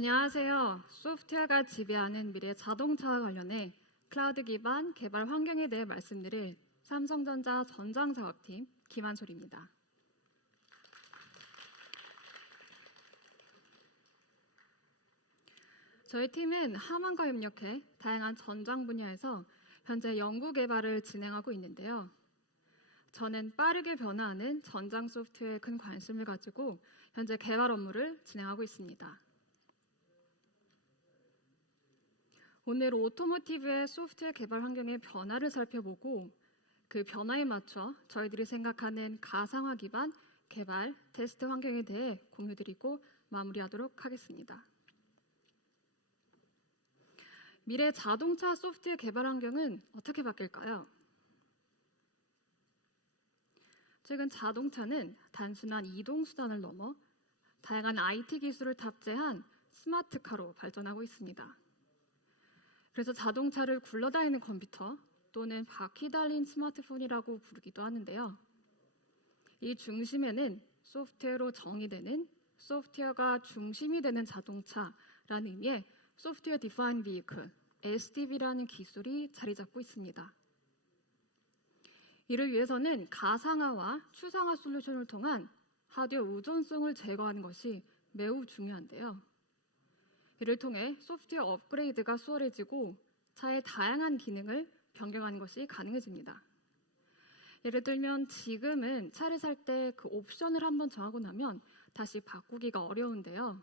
안녕하세요. 소프트웨어가 지배하는 미래 자동차와 관련해 클라우드 기반 개발 환경에 대해 말씀드릴 삼성전자 전장작업팀 김한솔입니다. 저희 팀은 하만과 협력해 다양한 전장 분야에서 현재 연구 개발을 진행하고 있는데요. 저는 빠르게 변화하는 전장 소프트웨어에 큰 관심을 가지고 현재 개발 업무를 진행하고 있습니다. 오늘 오토모티브의 소프트웨어 개발 환경의 변화를 살펴보고 그 변화에 맞춰 저희들이 생각하는 가상화 기반 개발 테스트 환경에 대해 공유드리고 마무리하도록 하겠습니다. 미래 자동차 소프트웨어 개발 환경은 어떻게 바뀔까요? 최근 자동차는 단순한 이동 수단을 넘어 다양한 IT 기술을 탑재한 스마트카로 발전하고 있습니다. 그래서 자동차를 굴러다니는 컴퓨터 또는 바퀴 달린 스마트폰이라고 부르기도 하는데요. 이 중심에는 소프트웨어로 정의되는 소프트웨어가 중심이 되는 자동차라는 의미의 Software Defined Vehicle, SDV라는 기술이 자리 잡고 있습니다. 이를 위해서는 가상화와 추상화 솔루션을 통한 하드웨어 의존성을 제거하는 것이 매우 중요한데요. 이를 통해 소프트웨어 업그레이드가 수월해지고 차의 다양한 기능을 변경하는 것이 가능해집니다. 예를 들면 지금은 차를 살 때 그 옵션을 한번 정하고 나면 다시 바꾸기가 어려운데요.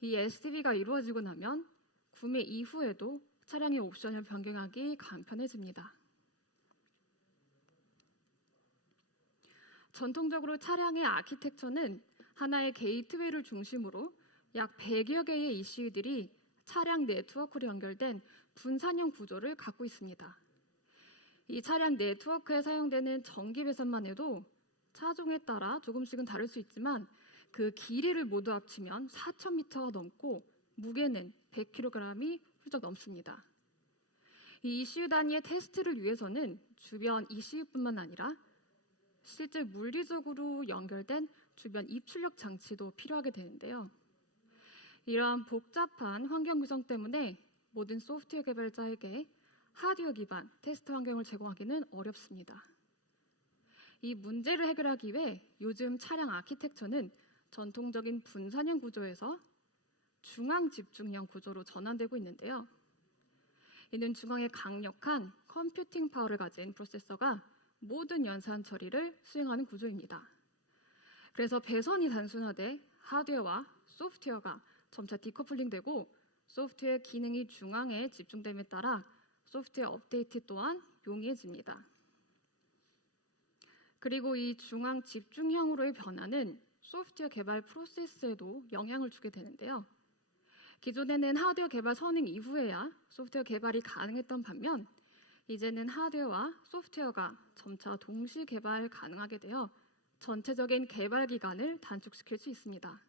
이 SDV가 이루어지고 나면 구매 이후에도 차량의 옵션을 변경하기 간편해집니다. 전통적으로 차량의 아키텍처는 하나의 게이트웨이를 중심으로 약 100여 개의 ECU들이 차량 네트워크로 연결된 분산형 구조를 갖고 있습니다. 이 차량 네트워크에 사용되는 전기 배선만 해도 차종에 따라 조금씩은 다를 수 있지만 그 길이를 모두 합치면 4,000m가 넘고 무게는 100kg이 훌쩍 넘습니다. 이 ECU 단위의 테스트를 위해서는 주변 ECU뿐만 아니라 실제 물리적으로 연결된 주변 입출력 장치도 필요하게 되는데요. 이러한 복잡한 환경 구성 때문에 모든 소프트웨어 개발자에게 하드웨어 기반 테스트 환경을 제공하기는 어렵습니다. 이 문제를 해결하기 위해 요즘 차량 아키텍처는 전통적인 분산형 구조에서 중앙 집중형 구조로 전환되고 있는데요. 이는 중앙에 강력한 컴퓨팅 파워를 가진 프로세서가 모든 연산 처리를 수행하는 구조입니다. 그래서 배선이 단순화돼 하드웨어와 소프트웨어가 점차 디커플링되고 소프트웨어 기능이 중앙에 집중됨에 따라 소프트웨어 업데이트 또한 용이해집니다. 그리고 이 중앙 집중형으로의 변화는 소프트웨어 개발 프로세스에도 영향을 주게 되는데요. 기존에는 하드웨어 개발 선행 이후에야 소프트웨어 개발이 가능했던 반면 이제는 하드웨어와 소프트웨어가 점차 동시 개발 가능하게 되어 전체적인 개발 기간을 단축시킬 수 있습니다.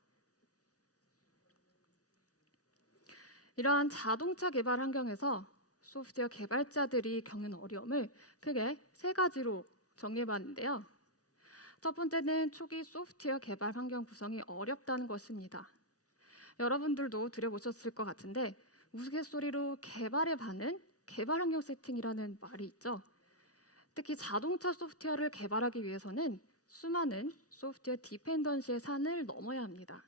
이러한 자동차 개발 환경에서 소프트웨어 개발자들이 겪는 어려움을 크게 세 가지로 정리해봤는데요. 첫 번째는 초기 소프트웨어 개발 환경 구성이 어렵다는 것입니다. 여러분들도 들어보셨을 것 같은데 우스갯소리로 개발의 반은 개발 환경 세팅이라는 말이 있죠. 특히 자동차 소프트웨어를 개발하기 위해서는 수많은 소프트웨어 디펜던시의 산을 넘어야 합니다.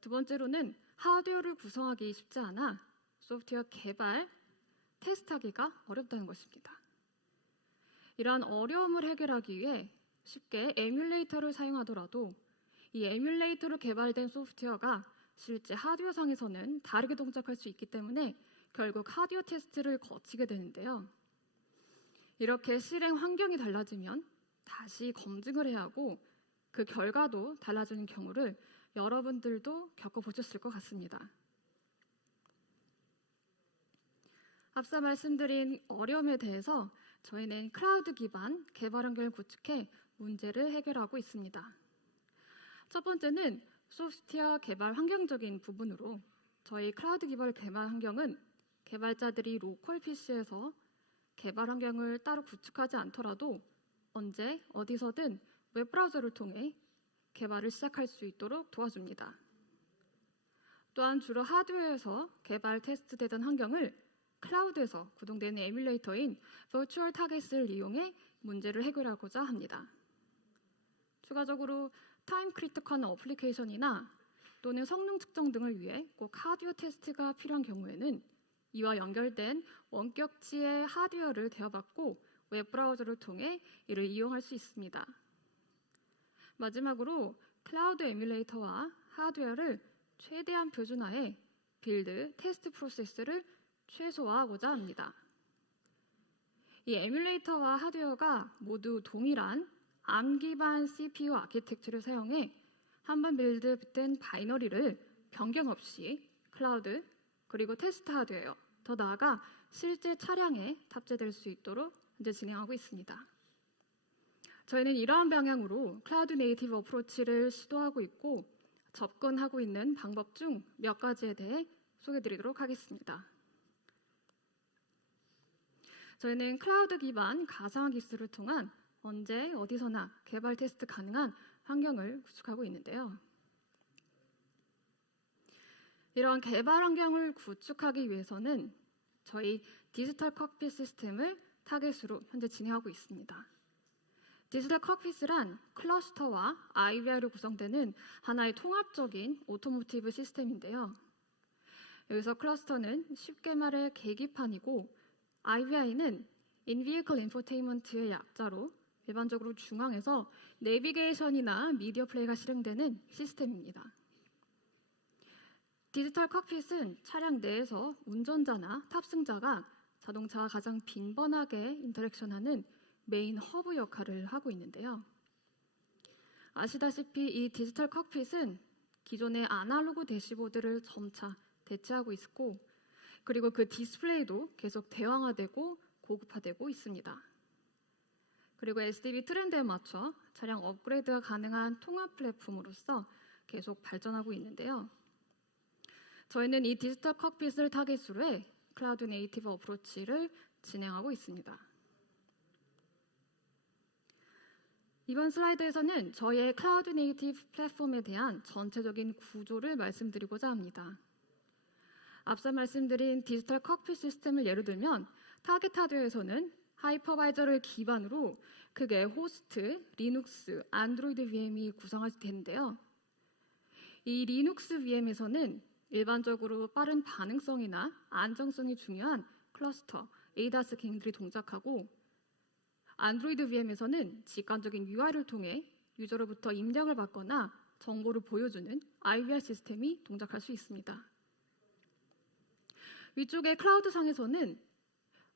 두 번째로는 하드웨어를 구성하기 쉽지 않아 소프트웨어 개발, 테스트하기가 어렵다는 것입니다. 이러한 어려움을 해결하기 위해 쉽게 에뮬레이터를 사용하더라도 이 에뮬레이터로 개발된 소프트웨어가 실제 하드웨어상에서는 다르게 동작할 수 있기 때문에 결국 하드웨어 테스트를 거치게 되는데요. 이렇게 실행 환경이 달라지면 다시 검증을 해야 하고 그 결과도 달라지는 경우를 여러분들도 겪어보셨을 것 같습니다. 앞서 말씀드린 어려움에 대해서 저희는 클라우드 기반 개발 환경을 구축해 문제를 해결하고 있습니다. 첫 번째는 소프트웨어 개발 환경적인 부분으로 저희 클라우드 기반 개발 환경은 개발자들이 로컬 PC에서 개발 환경을 따로 구축하지 않더라도 언제 어디서든 웹브라우저를 통해 개발을 시작할 수 있도록 도와줍니다. 또한 주로 하드웨어에서 개발 테스트되던 환경을 클라우드에서 구동되는 에뮬레이터인 버추얼 타겟을 이용해 문제를 해결하고자 합니다. 추가적으로 타임 크리티컬한 어플리케이션이나 또는 성능 측정 등을 위해 꼭 하드웨어 테스트가 필요한 경우에는 이와 연결된 원격지의 하드웨어를 대여받고 웹브라우저를 통해 이를 이용할 수 있습니다. 마지막으로 클라우드 에뮬레이터와 하드웨어를 최대한 표준화해 빌드, 테스트 프로세스를 최소화하고자 합니다. 이 에뮬레이터와 하드웨어가 모두 동일한 ARM 기반 CPU 아키텍처를 사용해 한번 빌드된 바이너리를 변경 없이 클라우드 그리고 테스트 하드웨어, 더 나아가 실제 차량에 탑재될 수 있도록 현재 진행하고 있습니다. 저희는 이러한 방향으로 클라우드 네이티브 어프로치를 시도하고 있고 접근하고 있는 방법 중 몇 가지에 대해 소개해드리도록 하겠습니다. 저희는 클라우드 기반 가상화 기술을 통한 언제 어디서나 개발 테스트 가능한 환경을 구축하고 있는데요. 이런 개발 환경을 구축하기 위해서는 저희 디지털 칵핏 시스템을 타겟으로 현재 진행하고 있습니다. 디지털 칵핏이란 클러스터와 IVI로 구성되는 하나의 통합적인 오토모티브 시스템인데요. 여기서 클러스터는 쉽게 말해 계기판이고 IVI는 In-Vehicle Infotainment의 약자로 일반적으로 중앙에서 내비게이션이나 미디어 플레이가 실행되는 시스템입니다. 디지털 칵핏은 차량 내에서 운전자나 탑승자가 자동차와 가장 빈번하게 인터랙션하는 메인 허브 역할을 하고 있는데요. 아시다시피 이 디지털 칵핏은 기존의 아날로그 대시보드를 점차 대체하고 있고 그리고 그 디스플레이도 계속 대왕화되고 고급화되고 있습니다. 그리고 SDV 트렌드에 맞춰 차량 업그레이드가 가능한 통합 플랫폼으로서 계속 발전하고 있는데요. 저희는 이 디지털 칵핏을 타겟으로 해 클라우드 네이티브 어프로치를 진행하고 있습니다. 이번 슬라이드에서는 저희의 클라우드 네이티브 플랫폼에 대한 전체적인 구조를 말씀드리고자 합니다. 앞서 말씀드린 디지털 칵핏 시스템을 예로 들면 타깃 하드웨어에서는 하이퍼바이저를 기반으로 크게 호스트, 리눅스, 안드로이드 VM이 구성되는데요. 이 리눅스 VM에서는 일반적으로 빠른 반응성이나 안정성이 중요한 클러스터, ADAS 기능들이 동작하고 안드로이드 VM에서는 직관적인 UI를 통해 유저로부터 입력을 받거나 정보를 보여주는 IVR 시스템이 동작할 수 있습니다. 위쪽의 클라우드상에서는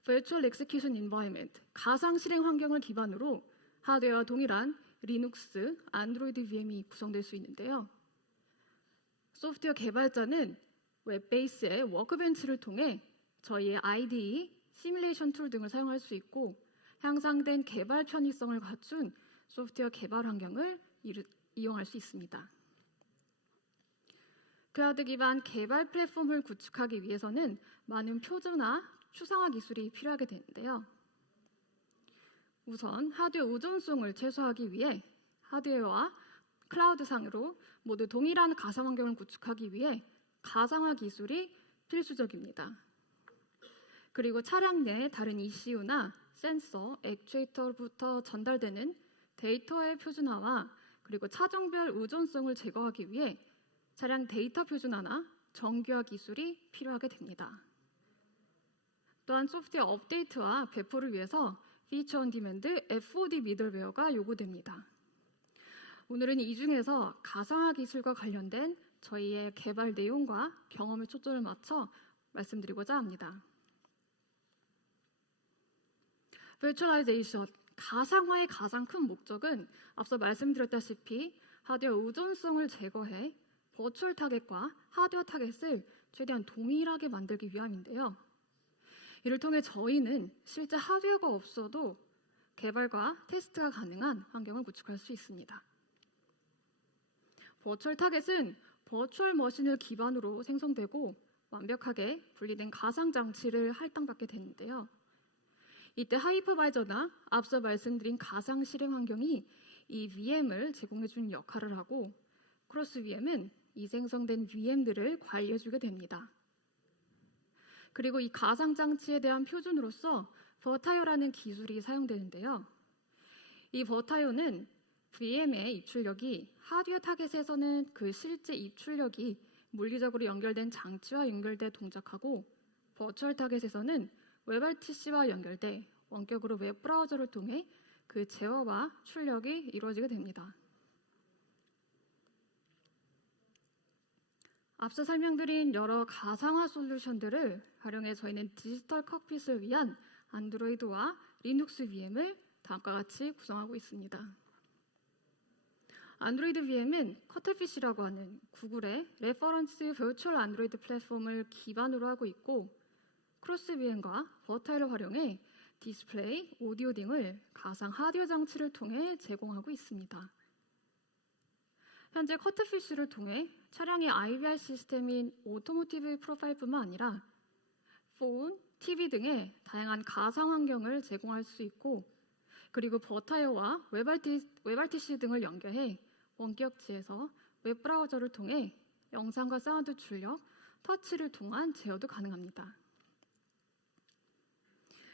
Virtual Execution Environment, 가상 실행 환경을 기반으로 하드웨어와 동일한 리눅스, 안드로이드 VM이 구성될 수 있는데요. 소프트웨어 개발자는 웹 베이스의 워크벤치를 통해 저희의 IDE, 시뮬레이션 툴 등을 사용할 수 있고 향상된 개발 편의성을 갖춘 소프트웨어 개발 환경을 이용할 수 있습니다. 클라우드 기반 개발 플랫폼을 구축하기 위해서는 많은 표준화, 추상화 기술이 필요하게 되는데요. 우선 하드웨어 의존성을 최소화하기 위해 하드웨어와 클라우드상으로 모두 동일한 가상 환경을 구축하기 위해 가상화 기술이 필수적입니다. 그리고 차량 내 다른 ECU나 센서, 액추에이터로부터 전달되는 데이터의 표준화와 그리고 차종별 의존성을 제거하기 위해 차량 데이터 표준화나 정교화 기술이 필요하게 됩니다. 또한 소프트웨어 업데이트와 배포를 위해서 피처 온 디맨드 FOD 미들웨어가 요구됩니다. 오늘은 이 중에서 가상화 기술과 관련된 저희의 개발 내용과 경험에 초점을 맞춰 말씀드리고자 합니다. Virtualization, 가상화의 가장 큰 목적은 앞서 말씀드렸다시피 하드웨어 의존성을 제거해 버추얼 타겟과 하드웨어 타겟을 최대한 동일하게 만들기 위함인데요. 이를 통해 저희는 실제 하드웨어가 없어도 개발과 테스트가 가능한 환경을 구축할 수 있습니다. 버추얼 타겟은 버추얼 머신을 기반으로 생성되고 완벽하게 분리된 가상 장치를 할당받게 되는데요. 이때 하이퍼바이저나 앞서 말씀드린 가상 실행 환경이 이 VM을 제공해 주는 역할을 하고 크로스 VM은 이 생성된 VM들을 관리해주게 됩니다. 그리고 이 가상장치에 대한 표준으로서 버타이어라는 기술이 사용되는데요. 이 버타이어는 VM의 입출력이 하드웨어 타겟에서는 그 실제 입출력이 물리적으로 연결된 장치와 연결돼 동작하고, 버추얼 타겟에서는 웹RTC와 연결돼 원격으로 웹 브라우저를 통해 그 제어와 출력이 이루어지게 됩니다. 앞서 설명드린 여러 가상화 솔루션들을 활용해 저희는 디지털 칵핏을 위한 안드로이드와 리눅스 VM을 다음과 같이 구성하고 있습니다. 안드로이드 VM은 커틀피쉬라고 하는 구글의 레퍼런스 버추얼 안드로이드 플랫폼을 기반으로 하고 있고, 크로스 VM과 버타이를 활용해 디스플레이, 오디오 등을 가상 하드웨어 장치를 통해 제공하고 있습니다. 현재 커틀피쉬를 통해 차량의 IVR 시스템인 오토모티브 프로파일뿐만 아니라 폰, TV 등의 다양한 가상 환경을 제공할 수 있고, 그리고 버타이어와 웹RTC 등을 연결해 원격지에서 웹브라우저를 통해 영상과 사운드 출력, 터치를 통한 제어도 가능합니다.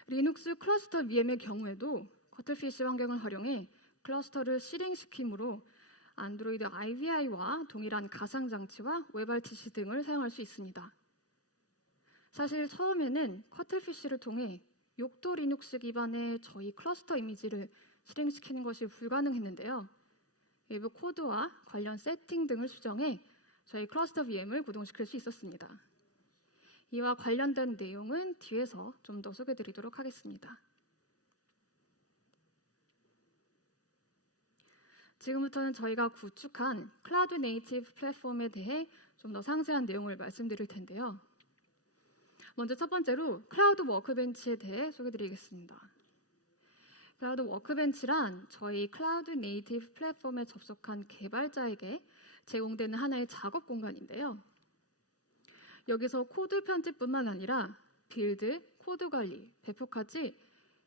리눅스 클러스터 VM의 경우에도 커틀피쉬 환경을 활용해 클러스터를 실행시키므로 안드로이드 IVI와 동일한 가상장치와 웹RTC 등을 사용할 수 있습니다. 사실 처음에는 커틀피쉬를 통해 욕도 리눅스 기반의 저희 클러스터 이미지를 실행시키는 것이 불가능했는데요. 외부 코드와 관련 세팅 등을 수정해 저희 클러스터 VM을 구동시킬 수 있었습니다. 이와 관련된 내용은 뒤에서 좀 더 소개해드리도록 하겠습니다. 지금부터는 저희가 구축한 클라우드 네이티브 플랫폼에 대해 좀 더 상세한 내용을 말씀드릴 텐데요. 먼저 첫 번째로 클라우드 워크벤치에 대해 소개드리겠습니다. 클라우드 워크벤치란 저희 클라우드 네이티브 플랫폼에 접속한 개발자에게 제공되는 하나의 작업 공간인데요. 여기서 코드 편집뿐만 아니라 빌드, 코드 관리, 배포까지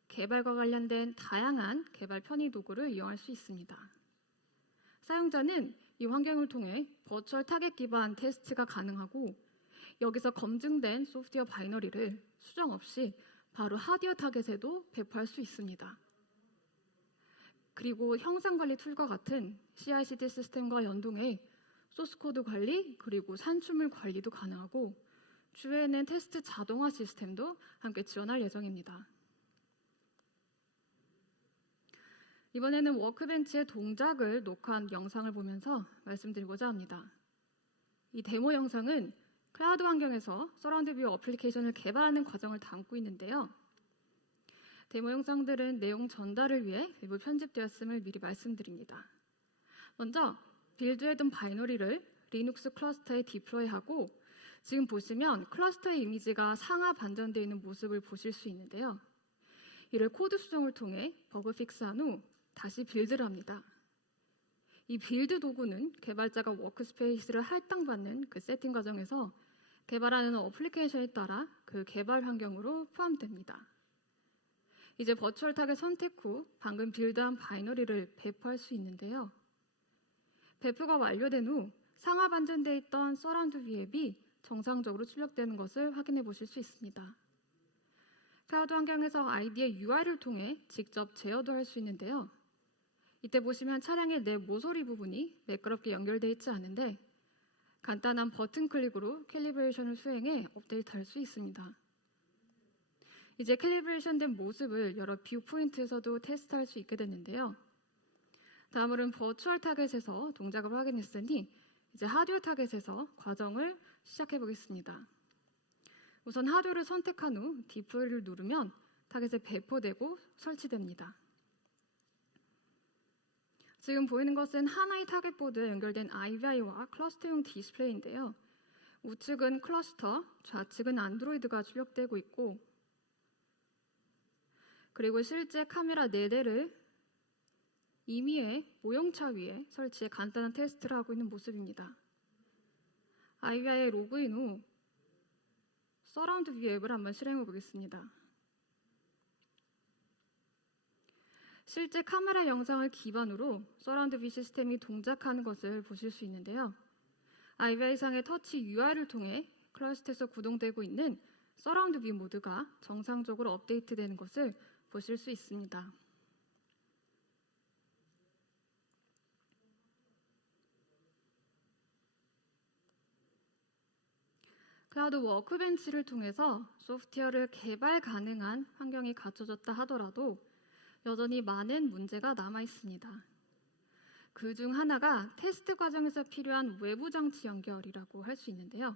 개발과 관련된 다양한 개발 편의 도구를 이용할 수 있습니다. 사용자는 이 환경을 통해 버추얼 타겟 기반 테스트가 가능하고, 여기서 검증된 소프트웨어 바이너리를 수정 없이 바로 하드웨어 타겟에도 배포할 수 있습니다. 그리고 형상 관리 툴과 같은 CI/CD 시스템과 연동해 소스 코드 관리 그리고 산출물 관리도 가능하고, 추후에는 테스트 자동화 시스템도 함께 지원할 예정입니다. 이번에는 워크벤치의 동작을 녹화한 영상을 보면서 말씀드리고자 합니다. 이 데모 영상은 클라우드 환경에서 서라운드 뷰 어플리케이션을 개발하는 과정을 담고 있는데요. 데모 영상들은 내용 전달을 위해 일부 편집되었음을 미리 말씀드립니다. 먼저 빌드해둔 바이너리를 리눅스 클러스터에 디플로이하고, 지금 보시면 클러스터의 이미지가 상하 반전되어 있는 모습을 보실 수 있는데요. 이를 코드 수정을 통해 버그 픽스한 후 다시 빌드를 합니다. 이 빌드 도구는 개발자가 워크스페이스를 할당받는 그 세팅 과정에서 개발하는 어플리케이션에 따라 그 개발 환경으로 포함됩니다. 이제 버추얼 타겟 선택 후 방금 빌드한 바이너리를 배포할 수 있는데요. 배포가 완료된 후 상하 반전되어 있던 서라운드 VM이 정상적으로 출력되는 것을 확인해 보실 수 있습니다. 클라우드 환경에서 아이디의 UI를 통해 직접 제어도 할 수 있는데요. 이때 보시면 차량의 내 모서리 부분이 매끄럽게 연결되어 있지 않은데, 간단한 버튼 클릭으로 캘리브레이션을 수행해 업데이트할 수 있습니다. 이제 캘리브레이션된 모습을 여러 뷰 포인트에서도 테스트할 수 있게 됐는데요. 다음으로는 버추얼 타겟에서 동작을 확인했으니 이제 하드웨어 타겟에서 과정을 시작해 보겠습니다. 우선 하드웨어를 선택한 후 디플로이를 누르면 타겟에 배포되고 설치됩니다. 지금 보이는 것은 하나의 타겟 보드에 연결된 IVI와 클러스터용 디스플레이인데요. 우측은 클러스터, 좌측은 안드로이드가 출력되고 있고, 그리고 실제 카메라 4대를 임의의 모형차 위에 설치해 간단한 테스트를 하고 있는 모습입니다. IVI에 로그인 후 서라운드 뷰 앱을 한번 실행해 보겠습니다. 실제 카메라 영상을 기반으로 서라운드 뷰 시스템이 동작하는 것을 보실 수 있는데요. IVI상의 터치 UI를 통해 클러스트에서 구동되고 있는 서라운드 뷰 모드가 정상적으로 업데이트되는 것을 보실 수 있습니다. 클라우드 워크벤치를 통해서 소프트웨어를 개발 가능한 환경이 갖춰졌다 하더라도 여전히 많은 문제가 남아 있습니다. 그 중 하나가 테스트 과정에서 필요한 외부 장치 연결이라고 할 수 있는데요.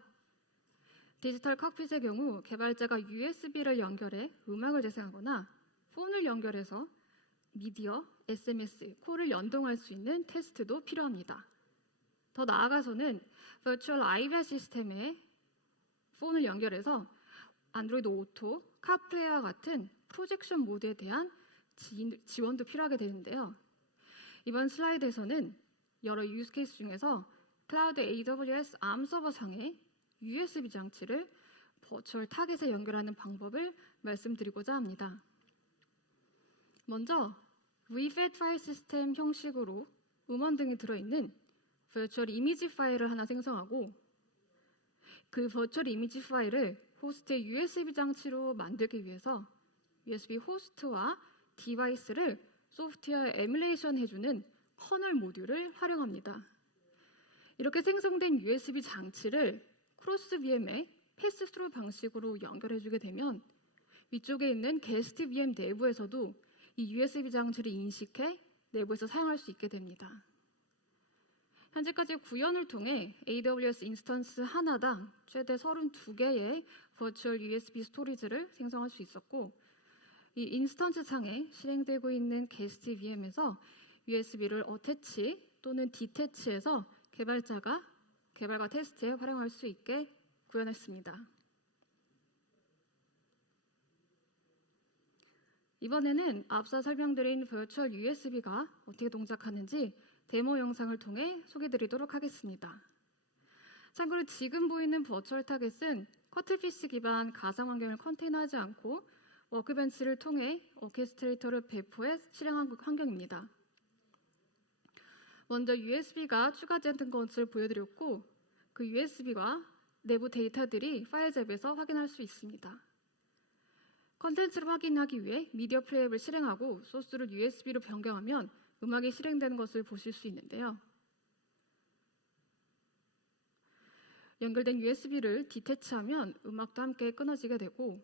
디지털 칵핏의 경우 개발자가 USB를 연결해 음악을 재생하거나 폰을 연결해서 미디어, SMS, 콜을 연동할 수 있는 테스트도 필요합니다. 더 나아가서는 버추얼 IVR 시스템에 폰을 연결해서 안드로이드 오토, 카플레이와 같은 프로젝션 모드에 대한 지원도 필요하게 되는데요. 이번 슬라이드에서는 여러 유즈 케이스 중에서 클라우드 AWS 암 서버상의 USB 장치를 버추얼 타겟에 연결하는 방법을 말씀드리고자 합니다. 먼저 VFAT 파일 시스템 형식으로 음원 등이 들어있는 버추얼 이미지 파일을 하나 생성하고 그 버추얼 이미지 파일을 호스트의 USB 장치로 만들기 위해서 USB 호스트와 디바이스를 소프트웨어 에뮬레이션 해주는 커널 모듈을 활용합니다. 이렇게 생성된 USB 장치를 크로스 VM에 패스스루 방식으로 연결해주게 되면 위쪽에 있는 게스트 VM 내부에서도 이 USB 장치를 인식해 내부에서 사용할 수 있게 됩니다. 현재까지 구현을 통해 AWS 인스턴스 하나당 최대 32개의 버추얼 USB 스토리지를 생성할 수 있었고 이 인스턴스 상에 실행되고 있는 게스트 VM에서 USB를 어태치 또는 디태치해서 개발과 테스트에 활용할 수 있게 구현했습니다. 이번에는 앞서 설명드린 버추얼 USB가 어떻게 동작하는지 데모 영상을 통해 소개드리도록 하겠습니다. 참고로 지금 보이는 버추얼 타겟은 커틀피쉬 기반 가상 환경을 컨테이너하지 않고 워크벤치를 통해 오케스트레이터를 배포해 실행한 환경입니다. 먼저 USB가 추가된 것을 보여드렸고 그 USB와 내부 데이터들이 파일 앱에서 확인할 수 있습니다. 컨텐츠를 확인하기 위해 미디어 플레이어를 실행하고 소스를 USB로 변경하면 음악이 실행되는 것을 보실 수 있는데요. 연결된 USB를 디태치하면 음악도 함께 끊어지게 되고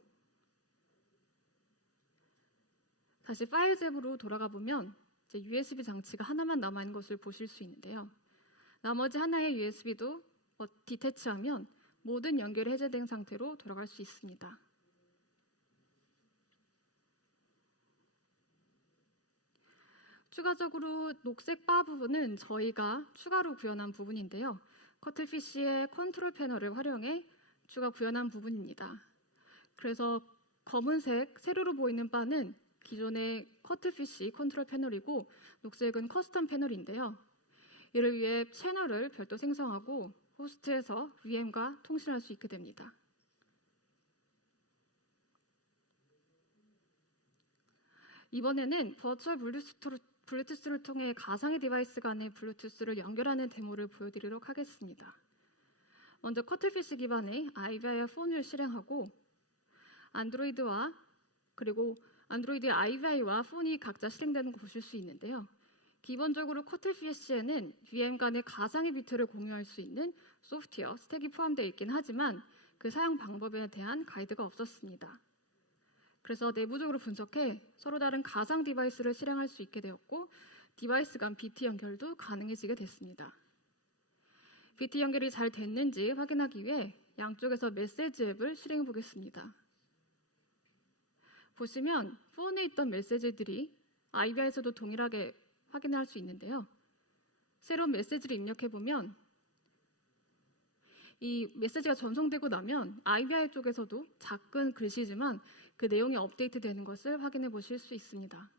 다시 파일 앱으로 돌아가 보면 이제 USB 장치가 하나만 남아있는 것을 보실 수 있는데요. 나머지 하나의 USB도 디태치하면 모든 연결이 해제된 상태로 돌아갈 수 있습니다. 추가적으로 녹색 바 부분은 저희가 추가로 구현한 부분인데요. 커틀피쉬의 컨트롤 패널을 활용해 추가 구현한 부분입니다. 그래서 검은색 세로로 보이는 바는 기존의 커틀피쉬 컨트롤 패널이고 녹색은 커스텀 패널인데요. 이를 위해 채널을 별도 생성하고 호스트에서 VM과 통신할 수 있게 됩니다. 이번에는 버추얼 블루투스를 통해 가상의 디바이스 간의 블루투스를 연결하는 데모를 보여드리도록 하겠습니다. 먼저 커틀피쉬 기반의 IVR 폰을 실행하고 안드로이드와 그리고 안드로이드 IVI와 폰이 각자 실행되는 거 보실 수 있는데요. 기본적으로 커틀피쉬에는 VM 간의 가상의 비트를 공유할 수 있는 소프트웨어 스택이 포함되어 있긴 하지만 그 사용 방법에 대한 가이드가 없었습니다. 그래서 내부적으로 분석해 서로 다른 가상 디바이스를 실행할 수 있게 되었고 디바이스 간 BT 연결도 가능해지게 됐습니다. BT 연결이 잘 됐는지 확인하기 위해 양쪽에서 메시지 앱을 실행해 보겠습니다. 보시면 폰에 있던 메시지들이 IVR에서도 동일하게 확인할 수 있는데요. 새로운 메시지를 입력해보면 이 메시지가 전송되고 나면 IVR 쪽에서도 작은 글씨지만 그 내용이 업데이트되는 것을 확인해 보실 수 있습니다.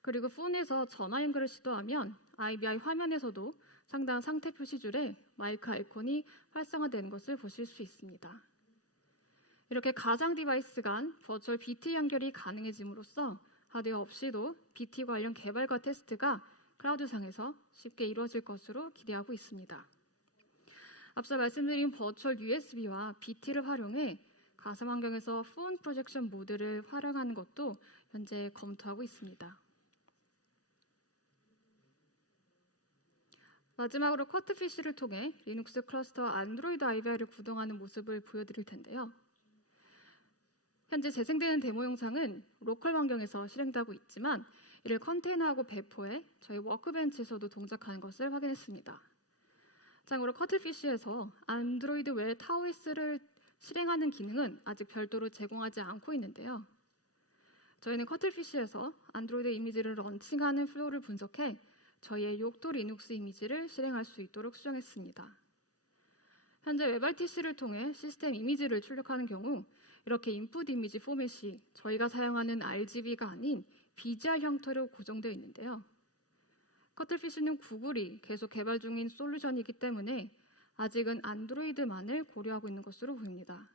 그리고 폰에서 전화 연결을 시도하면 IVR 화면에서도 상단 상태 표시줄에 마이크 아이콘이 활성화되는 것을 보실 수 있습니다. 이렇게 가상 디바이스 간 버추얼 BT 연결이 가능해짐으로써 하드웨어 없이도 BT 관련 개발과 테스트가 클라우드상에서 쉽게 이루어질 것으로 기대하고 있습니다. 앞서 말씀드린 버추얼 USB와 BT를 활용해 가상 환경에서 폰 프로젝션 모드를 활용하는 것도 현재 검토하고 있습니다. 마지막으로 커트피쉬를 통해 리눅스 클러스터와 안드로이드 IVR을 구동하는 모습을 보여드릴 텐데요. 현재 재생되는 데모 영상은 로컬 환경에서 실행되고 있지만 이를 컨테이너하고 배포해 저희 워크벤치에서도 동작하는 것을 확인했습니다. 참고로 커트피쉬에서 안드로이드 외 타오S를 실행하는 기능은 아직 별도로 제공하지 않고 있는데요. 저희는 커트피쉬에서 안드로이드 이미지를 런칭하는 플로우를 분석해 저희의 욕도 리눅스 이미지를 실행할 수 있도록 수정했습니다. 현재 웹RTC를 통해 시스템 이미지를 출력하는 경우 이렇게 인풋 이미지 포맷이 저희가 사용하는 RGB가 아닌 BGR 형태로 고정되어 있는데요. 커트피쉬는 구글이 계속 개발 중인 솔루션이기 때문에 아직은 안드로이드만을 고려하고 있는 것으로 보입니다.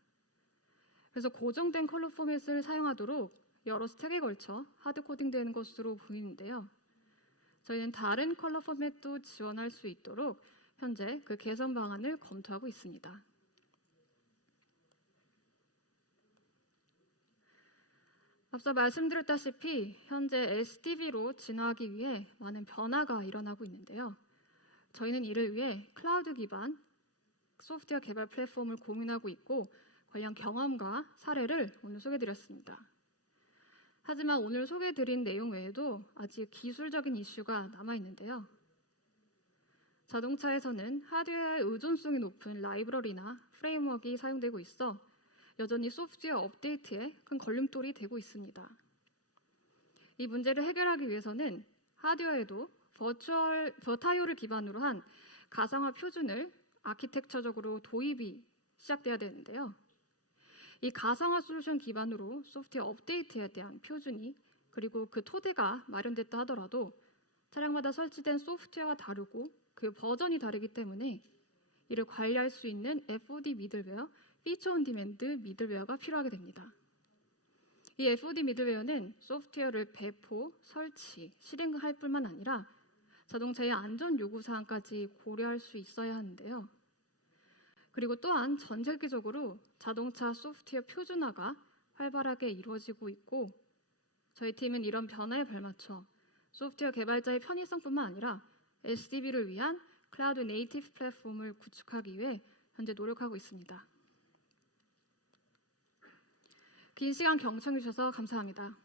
그래서 고정된 컬러 포맷을 사용하도록 여러 스택에 걸쳐 하드 코딩되는 것으로 보이는데요. 저희는 다른 컬러 포맷도 지원할 수 있도록 현재 그 개선 방안을 검토하고 있습니다. 앞서 말씀드렸다시피 현재 SDV로 진화하기 위해 많은 변화가 일어나고 있는데요. 저희는 이를 위해 클라우드 기반 소프트웨어 개발 플랫폼을 고민하고 있고 관련 경험과 사례를 오늘 소개해드렸습니다. 하지만 오늘 소개해드린 내용 외에도 아직 기술적인 이슈가 남아있는데요. 자동차에서는 하드웨어의 의존성이 높은 라이브러리나 프레임워크가 사용되고 있어 여전히 소프트웨어 업데이트에 큰 걸림돌이 되고 있습니다. 이 문제를 해결하기 위해서는 하드웨어에도 버타이오를 기반으로 한 가상화 표준을 아키텍처적으로 도입이 시작돼야 되는데요. 이 가상화 솔루션 기반으로 소프트웨어 업데이트에 대한 표준이 그리고 그 토대가 마련됐다 하더라도 차량마다 설치된 소프트웨어가 다르고 그 버전이 다르기 때문에 이를 관리할 수 있는 FOD 미들웨어, 피처 온 디맨드 미들웨어가 필요하게 됩니다. 이 FOD 미들웨어는 소프트웨어를 배포, 설치, 실행할 뿐만 아니라 자동차의 안전 요구 사항까지 고려할 수 있어야 하는데요. 그리고 또한 전 세계적으로 자동차 소프트웨어 표준화가 활발하게 이루어지고 있고 저희 팀은 이런 변화에 발맞춰 소프트웨어 개발자의 편의성뿐만 아니라 SDV를 위한 클라우드 네이티브 플랫폼을 구축하기 위해 현재 노력하고 있습니다. 긴 시간 경청해 주셔서 감사합니다.